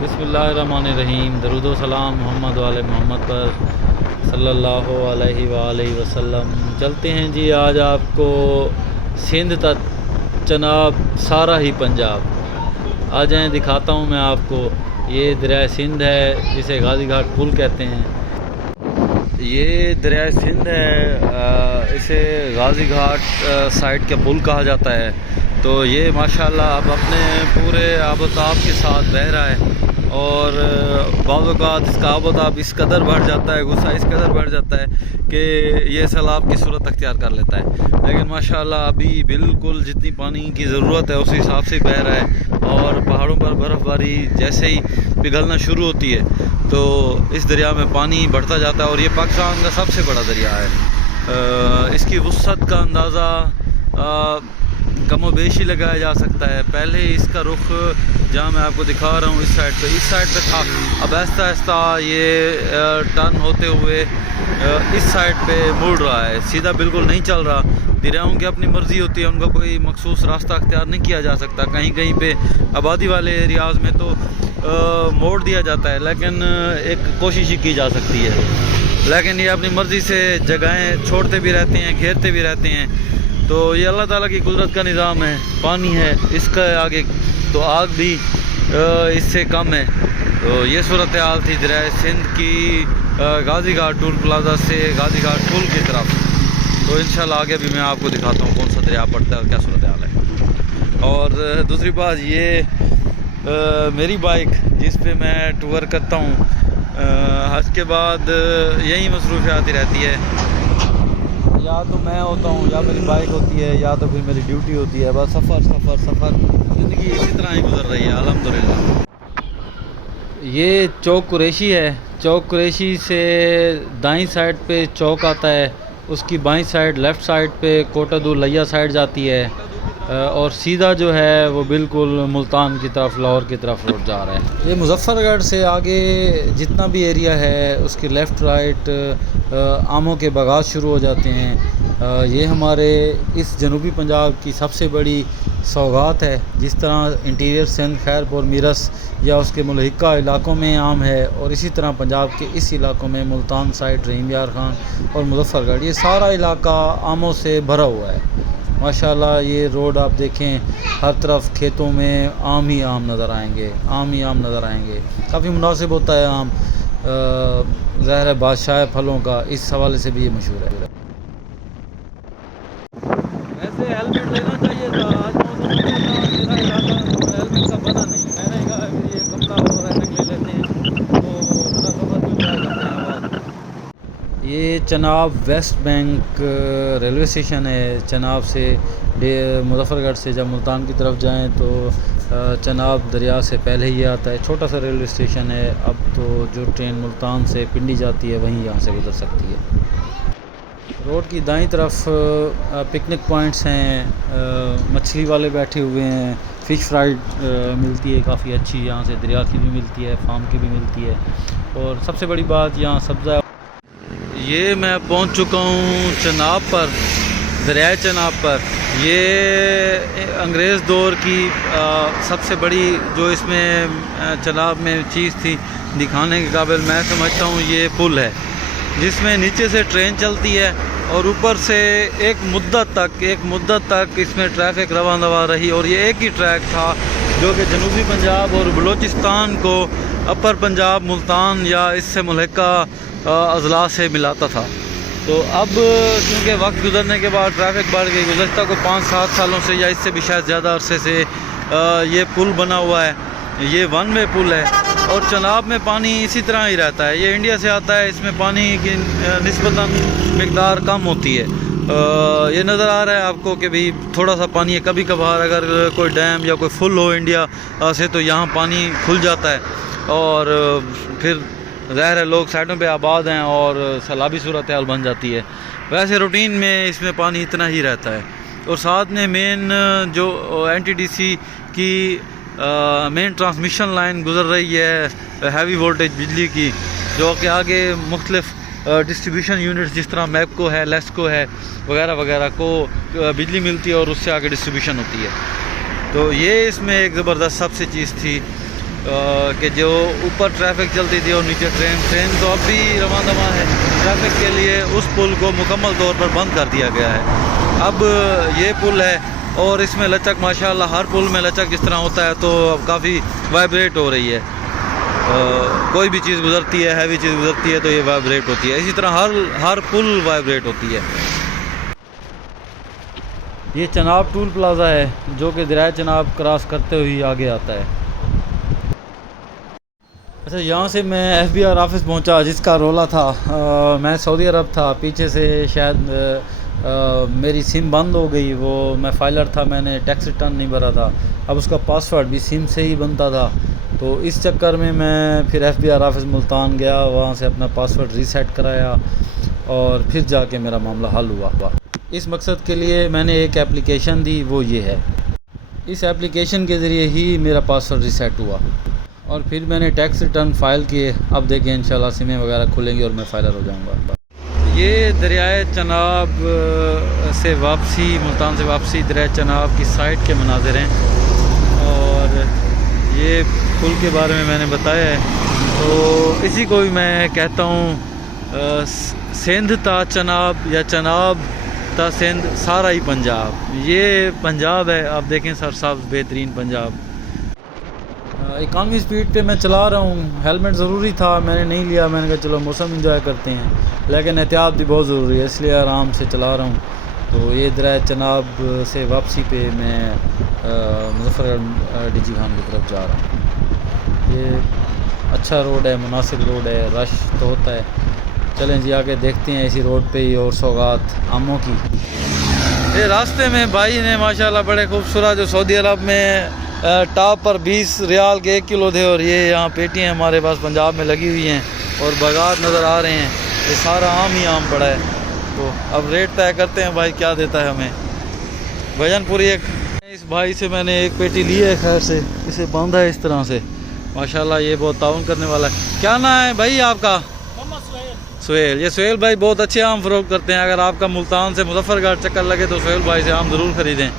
बिस्मिल्लाहिर्रहमानिर्रहीम। दरूद व सलाम मोहम्मद वाले मोहम्मद पर सल्लल्लाहु अलैहि वसल्लम। चलते हैं जी आज आपको सिंध तक, जनाब सारा ही पंजाब। आ जाएँ, दिखाता हूँ मैं आपको। ये दरिया सिंध है जिसे गाजी घाट पुल कहते हैं। ये दरिया सिंध है, इसे गाजी घाट साइड का पुल कहा जाता है। तो ये माशाल्लाह अब अपने पूरे आबोताब के साथ बह रहा है और बाज़ इसका आबोताब इस कदर बढ़ जाता है, गुस्सा इस कदर बढ़ जाता है कि ये सैलाब की सूरत अख्तियार कर लेता है। लेकिन माशाल्लाह अभी बिल्कुल जितनी पानी की ज़रूरत है उस हिसाब से बह रहा है और पहाड़ों पर बर्फ़बारी जैसे ही पिघलना शुरू होती है तो इस दरिया में पानी बढ़ता जाता है और ये पाकिस्तान का सबसे बड़ा दरिया है। इसकी वुसअत का अंदाज़ा कमो बेशी लगाया जा सकता है। पहले इसका रुख जहाँ मैं आपको दिखा रहा हूँ इस साइड पे था। अब आहिस्ता आहिस्ता ये टर्न होते हुए इस साइड पे मुड़ रहा है, सीधा बिल्कुल नहीं चल रहा। दरियाओं की अपनी मर्ज़ी होती है, उनका कोई मखसूस रास्ता अख्तियार नहीं किया जा सकता। कहीं कहीं पे आबादी वाले एरियाज़ में तो मोड़ दिया जाता है, लेकिन एक कोशिश ही की जा सकती है। लेकिन ये अपनी मर्ज़ी से जगहें छोड़ते भी रहते हैं, घेरते भी रहते हैं। तो ये अल्लाह ताला की कुदरत का निज़ाम है। पानी है, इसका आगे तो आग भी इससे कम है। तो ये सूरत हाल थी दरिया सिंध की गाजी घाट टूल प्लाजा से गाजी घाट पुल की तरफ। तो इंशाल्लाह आगे भी मैं आपको दिखाता हूँ कौन सा दरिया पड़ता है और क्या सूरत हाल है। और दूसरी बात ये मेरी बाइक जिस पे मैं टूर करता हूँ, हज के बाद यही मसरूफियात रहती है। या तो मैं होता हूँ या मेरी बाइक होती है या तो फिर मेरी ड्यूटी होती है। बस सफ़र ज़िंदगी इसी तरह ही गुजर रही है अल्हम्दुलिल्लाह। ये चौक कुरैशी है। चौक कुरैशी से दाईं साइड पे चौक आता है, उसकी बाईं साइड लेफ़्ट साइड पे कोटा दूर लिया साइड जाती है और सीधा जो है वो बिल्कुल मुल्तान की तरफ, लाहौर की तरफ रोड जा रहा है। ये मुजफ्फरगढ़ से आगे जितना भी एरिया है उसके लेफ़्ट राइट आमों के बागात शुरू हो जाते हैं। ये हमारे इस जनूबी पंजाब की सबसे बड़ी सौगात है। जिस तरह इंटीरियर सिंध, खैरपुर, मीरस या उसके मुल्हिका इलाकों में आम है, और इसी तरह पंजाब के इस इलाकों में मुल्तान साइड, रहीम यार खान और मुजफ्फरगढ़, ये सारा इलाका आमों से भरा हुआ है। माशाल्लाह ये रोड आप देखें, हर तरफ खेतों में आम ही आम नज़र आएंगे, आम ही आम नज़र आएंगे। काफ़ी मुनासिब होता है आम, ज़ाहिर है बादशाह फलों का, इस हवाले से भी ये मशहूर है। वैसे हेलमेट लेना चाहिए था, आज मौसम मेरा इरादा हेलमेट का बना नहीं। मैंने कहा ये कपड़ा और हेलमेट ले लेते हैं तो मेरा सफ़र भी तय करते हैं। ये Chenab West Bank railway station है। चनाब से मुजफ्फरगढ़ से जब मुल्तान की तरफ जाएं तो चनाब दरिया से पहले ही आता है। छोटा सा रेलवे स्टेशन है। अब तो जो ट्रेन मुल्तान से पिंडी जाती है वहीं यहाँ से गुजर सकती है। रोड की दाईं तरफ पिकनिक पॉइंट्स हैं, मछली वाले बैठे हुए हैं, फ़िश फ्राइड मिलती है काफ़ी अच्छी, यहाँ से दरिया की भी मिलती है, फार्म की भी मिलती है। और सबसे बड़ी बात यहाँ सब्ज़ा। ये मैं पहुँच चुका हूँ चनाब पर, दरिया चनाब पर। ये अंग्रेज़ दौर की सबसे बड़ी जो इसमें चनाब में चीज़ थी दिखाने के काबिल मैं समझता हूँ ये पुल है, जिसमें नीचे से ट्रेन चलती है और ऊपर से एक मुद्दत तक इसमें ट्रैफिक रवां दवा रही। और ये एक ही ट्रैक था जो कि जनूबी पंजाब और बलूचिस्तान को अपर पंजाब, मुल्तान या इससे मुल्हिका अजला से मिलाता था। तो अब क्योंकि वक्त गुजरने के बाद ट्रैफिक बढ़ गई, गुज़श्ता को 5-7 सालों से या इससे भी शायद ज़्यादा अरसे से ये पुल बना हुआ है। ये वन वे पुल है और चनाब में पानी इसी तरह ही रहता है। ये इंडिया से आता है, इसमें पानी की निस्बतन मिकदार कम होती है। ये नज़र आ रहा है आपको कि भाई थोड़ा सा पानी है। कभी कभार अगर कोई डैम या कोई फुल हो इंडिया से तो यहाँ पानी खुल जाता है और फिर ज़ाहिर है लोग साइडों पे आबाद हैं और सैलाबी सूरत हाल बन जाती है। वैसे रूटीन में इसमें पानी इतना ही रहता है। और साथ में मेन जो NTDC की मेन ट्रांसमिशन लाइन गुज़र रही है हैवी वोल्टेज बिजली की, जो कि आगे मुख्तलिफ डिस्ट्रीब्यूशन यूनिट्स जिस तरह मैपको है, लेस्को है वगैरह वगैरह को बिजली मिलती है और उससे आगे डिस्ट्रीब्यूशन होती है। तो ये इसमें एक ज़बरदस्त सबसे चीज़ थी। कि जो ऊपर ट्रैफिक चलती थी और नीचे ट्रेन तो अब भी रवां दवां है। ट्रैफिक के लिए उस पुल को मुकम्मल तौर पर बंद कर दिया गया है। अब ये पुल है और इसमें लचक माशाल्लाह, हर पुल में लचक जिस तरह होता है तो अब काफ़ी वाइब्रेट हो रही है। कोई भी चीज़ गुजरती है, हैवी चीज़ गुजरती है तो ये वाइब्रेट होती है। इसी तरह हर पुल वाइब्रेट होती है। ये चनाब टूल प्लाज़ा है जो कि दरिया चनाब क्रॉस करते हुए आगे आता है। अच्छा, यहाँ से मैं FBI ऑफिस पहुँचा जिसका रोला था। मैं सऊदी अरब था, पीछे से शायद मेरी सिम बंद हो गई। वो मैं फाइलर था, मैंने टैक्स रिटर्न नहीं भरा था। अब उसका पासवर्ड भी सिम से ही बनता था, तो इस चक्कर में मैं फिर FBI ऑफिस मुल्तान गया, वहाँ से अपना पासवर्ड रीसेट कराया और फिर जाके मेरा मामला हल हुआ। इस मकसद के लिए मैंने एक एप्लीकेशन दी, वो ये है। इस एप्लीकेशन के ज़रिए ही मेरा पासवर्ड रीसेट हुआ और फिर मैंने टैक्स रिटर्न फ़ाइल किए। अब देखें इंशाल्लाह सिमें वगैरह खुलेंगी और मैं फाइलर हो जाऊंगा। ये दरियाए चनाब से वापसी, मुल्तान से वापसी दरियाए चनाब की साइड के मनाज़िर हैं और ये पुल के बारे में मैंने बताया है। तो इसी को भी मैं कहता हूँ सिंध ता चनाब या चनाब ता सिंध, सारा ही पंजाब। ये पंजाब है, आप देखें सरसाब बेहतरीन पंजाब। इकॉनमी स्पीड पे मैं चला रहा हूँ। हेलमेट ज़रूरी था, मैंने नहीं लिया। मैंने कहा चलो मौसम इंजॉय करते हैं, लेकिन एहतियात भी बहुत ज़रूरी है, इसलिए आराम से चला रहा हूँ। तो ये दरिया चनाब से वापसी पे मैं मुजफ्फरगढ़ DG खान की तरफ जा रहा हूँ। ये अच्छा रोड है, मुनासिब रोड है, रश तो होता है। चलें जी आगे देखते हैं इसी रोड पे ही और सौगात आमों की। ये रास्ते में भाई ने माशाल्लाह बड़े खूबसूरत, जो सऊदी अरब में टॉप पर 20 रियाल के 1 किलो थे, और ये यहाँ पेटियाँ हमारे पास पंजाब में लगी हुई हैं और बागात नज़र आ रहे हैं। ये सारा आम ही आम पड़ा है। तो अब रेट तय करते हैं भाई क्या देता है हमें। भजनपुरी एक इस भाई से मैंने एक पेटी ली है, खैर से इसे बांधा है इस तरह से। माशाल्लाह ये बहुत ताउन करने वाला है। क्या नाम है भाई आपका? सुहेल। ये सुहेल भाई बहुत अच्छे आम फ़रोख्त करते हैं। अगर आपका मुल्तान से मुजफ्फरगढ़ चक्कर लगे तो सुहेल भाई से आम ज़रूर ख़रीदें।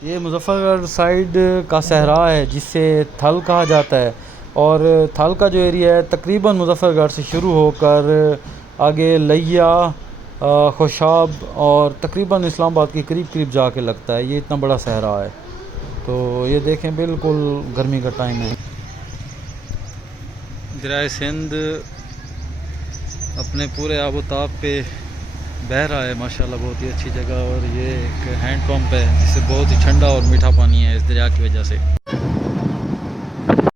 ये मुजफ्फरगढ़ साइड का सहरा है जिसे थल कहा जाता है, और थल का जो एरिया है तकरीबन मुजफ्फरगढ़ से शुरू होकर आगे लिया, खुशाब और तकरीबन इस्लामाबाद के करीब करीब जाके लगता है। ये इतना बड़ा सहरा है। तो ये देखें बिल्कुल गर्मी का टाइम है। दरिया सिंध अपने पूरे आबोताब पे बह रहा है माशाल्लाह, बहुत ही अच्छी जगह। और ये एक हैंड पंप है जिससे बहुत ही ठंडा और मीठा पानी है इस दरिया की वजह से।